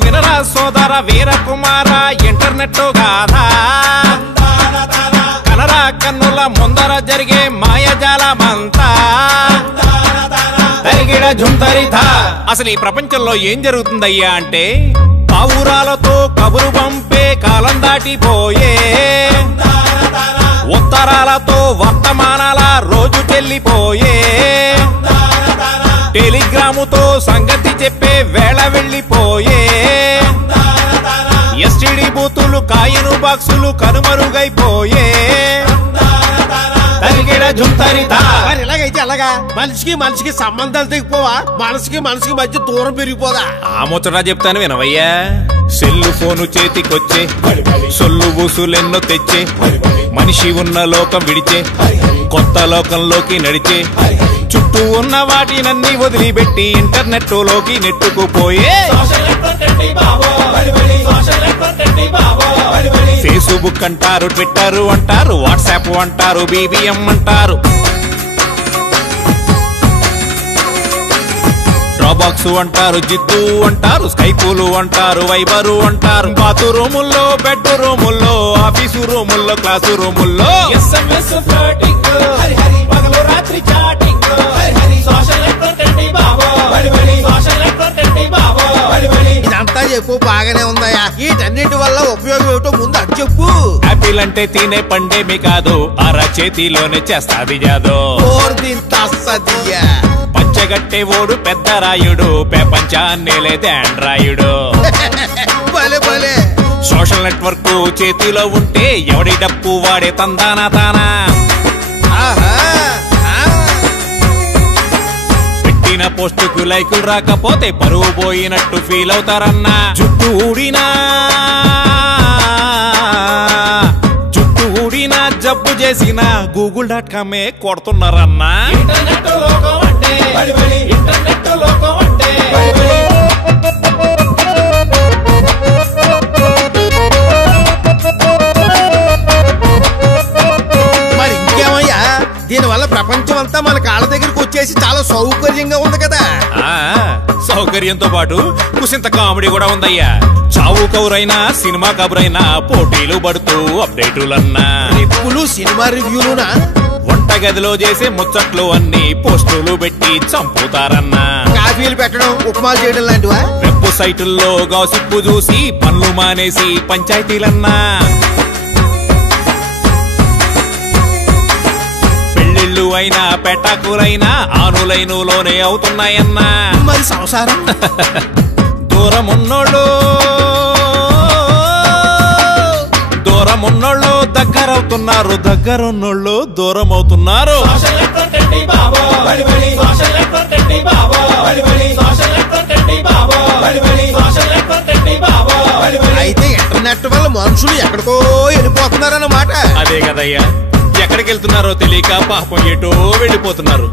వినరా సోదర వీరకుమార ఇంటర్నెట్ గాథా కనరా కన్నుల ముందర జరిగే మాయజాలమంతా తరిగిడ జుంతరిథా. అసలు ఈ ప్రపంచంలో ఏం జరుగుతుందయ్యా అంటే పావురాలతో కబురు పంపే కాలం దాటిపోయే ఉత్తరాలతో వర్తమానాల రోజు చెల్లిపోయే టెలిగ్రాముతో సంగతి చెప్పే వేళ వెళ్లిపోయే ఎస్టిడి బూతులు కాయిను బాక్సులు కనుమరుగైపోయే మరి ఇలాగైతే అలాగా మనిషికి మనిషికి సంబంధాలు తెగిపోవా మనసుకి మనసుకి మధ్య దూరం పెరిగిపోదా? ఆ ముచ్చట చెప్తాను వినవయ్యా. సెల్లు ఫోను చేతికొచ్చే సొల్లు బూసులెన్నో తెచ్చే మనిషి ఉన్న లోకం విడిచే కొత్త లోకంలోకి నడిచే చుట్టూ ఉన్న వాటినన్నీ వదిలిపెట్టి ఇంటర్నెట్ లోకి నెట్టుకుపోయే ఫేస్బుక్ అంటారు, ట్విట్టర్ అంటారు, వాట్సాప్ అంటారు, BBM అంటారు, డ్రాబాక్స్ అంటారు, జిద్దు అంటారు, స్కైపులు అంటారు, వైబరు అంటారు, బాత్రూముల్లో బెడ్ రూముల్లో ఆఫీసు రూముల్లో క్లాసు రూముల్లో SMS ఫ్లోటింగ్ పగలు రాత్రి చాటింగ్ సోషల్ నెట్వర్క్ అండి బాబో సోషల్ నెట్వర్క్ అండి బాబో. ఇదంతా చెప్పు బాగానే ఉందయ్యా. వీటన్నిటి వల్ల ఉపయోగం ఏమిటో ముందు అది చెప్పు. యాపిల్ అంటే తినే పండేమి కాదు అరచేతిలోనే చేస్తాది జాదో. పంచగట్టే ఓడు పెద్ద రాయుడు ప్రపంచాన్నే లేదే ఆండ్రాయుడు. సోషల్ నెట్వర్క్ చేతిలో ఉంటే ఎవడి డప్పు వాడే తందానా తానా. పెట్టిన పోస్టుకు లైకులు రాకపోతే పరువు పోయినట్టు ఫీల్ అవుతారన్నా. జుట్టు ఊడినా జబ్బు చేసిన google.com కొడుతున్నారన్నా. మరి ఇంకేమయ్యా, దీనివల్ల ప్రపంచం అంతా మన కాళ్ళ దగ్గరికి వచ్చేసి చాలా సౌకర్యంగా ఉంది కదా. సౌకర్యంతో పాటు కుసింత కామెడీ కూడా ఉందయ్యా. చావు కబురైనా సినిమా కబురైనా పోటీలు పడుతూ అప్డేటులన్నా రివ్యూలు సినిమా రివ్యూలునా వంటగదిలో చేసే ముచ్చట్లు అన్ని పోస్టులు పెట్టి చంపుతారన్నా. కాఫీలు పెట్టడం ఉప్మాలు చేయడం లాంటివా? వెబ్ సైటుల్లో గాసిప్పు చూసి పనులు మానేసి పంచాయతీలన్నా. పెళ్లిళ్ళు అయినా పెటాకులైనా ఆనులైనులోనే అవుతున్నాయన్నా. మరి సంసారం దూరమున్నోళ్ళు దగ్గరవుతున్నారు, దగ్గరున్నోళ్ళు దూరం అవుతున్నారు. అయితే ఇంటర్నెట్ వల్ల మనుషులు ఎక్కడికో వెళ్ళిపోతున్నారన్నమాట. అదే కదయ్యా, ఎక్కడికి వెళ్తున్నారో తెలియక పాపం ఎటో వెళ్ళిపోతున్నారు.